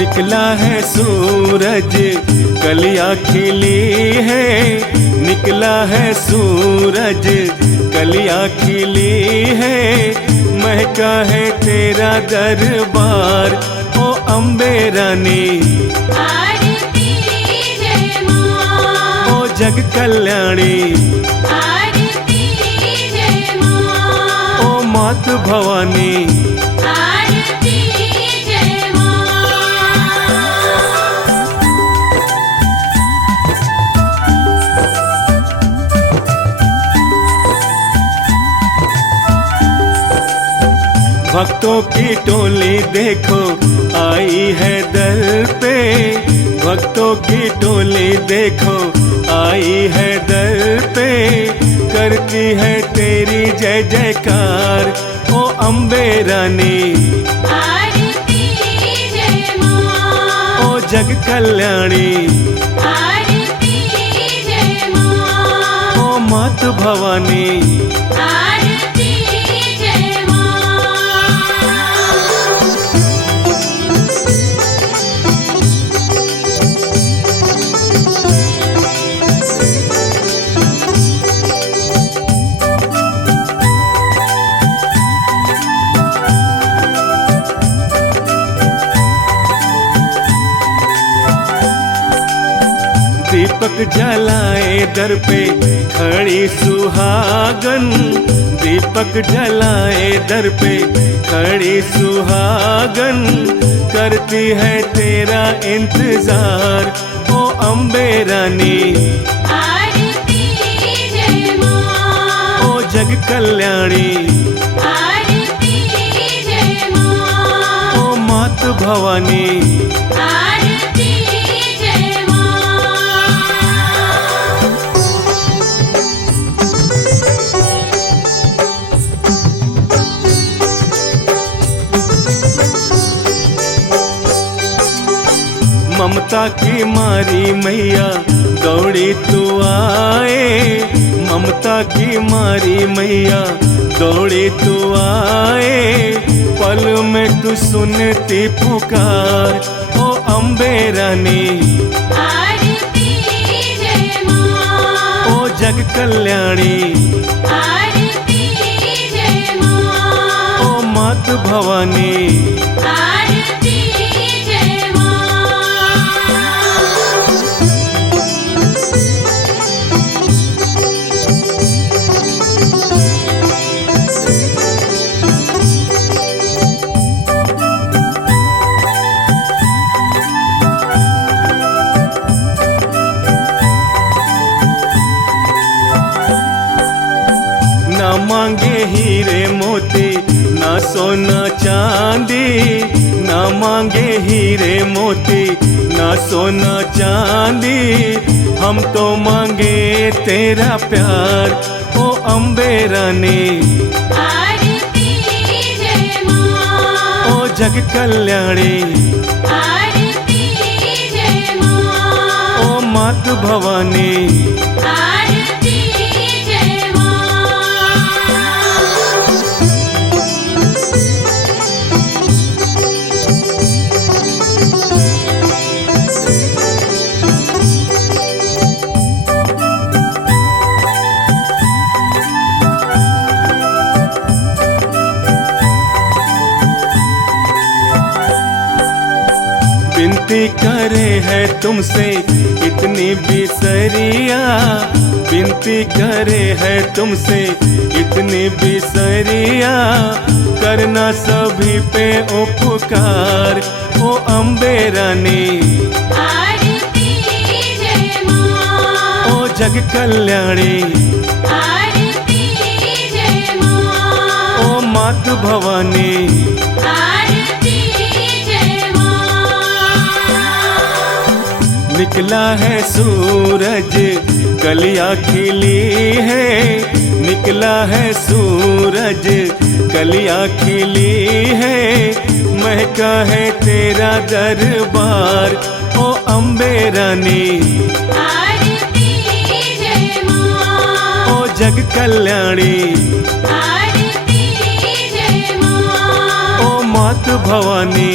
निकला है सूरज कलियां खिली है, निकला है सूरज कलियां खिली है, महका है तेरा दरबार ओ अम्बे रानी। आरती जय मां, ओ जग कल्याणी, आरती जय मां, ओ मात भवानी। आरती जय मां। भक्तों की टोली देखो आई है दर पे, भक्तों की टोली देखो आई है दर पे, करती है तेरी जय जयकार ओ अम्बे रानी। आरती जय मां, ओ जग कल्याणी, आरती जय मां, ओ मात भवानी। आरती जय मां। दीपक जलाए दर पे खड़ी सुहागन, दीपक जलाए दर पे खड़ी सुहागन, करती है तेरा इंतजार ओ अम्बे रानी। आरती जय मां, ओ जग कल्याणी, आरती जय मां, ओ मात भवानी। आरती जय मां। ममता की मारी मैया दौड़ी तू आए, ममता की मारी मैया दौड़ी तू आए, पल में तू सुनती पुकार ओ अम्बे रानी। आरती जय मां, ओ जग कल्याणी, आरती जय मां, ओ मात भवानी। आरती जय मां। ना मांगे हीरे मोती ना सोना चांदी, ना मांगे हीरे मोती ना सोना चांदी, हम तो मांगे तेरा प्यार ओ अम्बे रानी। आरती जय मां, ओ जग कल्याणी, आरती जय मां, ओ मात भवानी। आरती जय मां। विनती करे है तुमसे इतनी बिसरिया, विनती करे है तुमसे इतनी बिसरिया, करना सभी पे उपकार ओ अम्बे रानी। आरती जय मां, ओ जग कल्याणी, आरती जय मां, ओ मात भवानी। आरती जय मां। निकला है सूरज कलियां खिली है, निकला है सूरज कलियां खिली है, महका है तेरा दरबार ओ अम्बे रानी। आरती जय मां, ओ जग कल्याणी, आरती जय मां, ओ मात भवानी।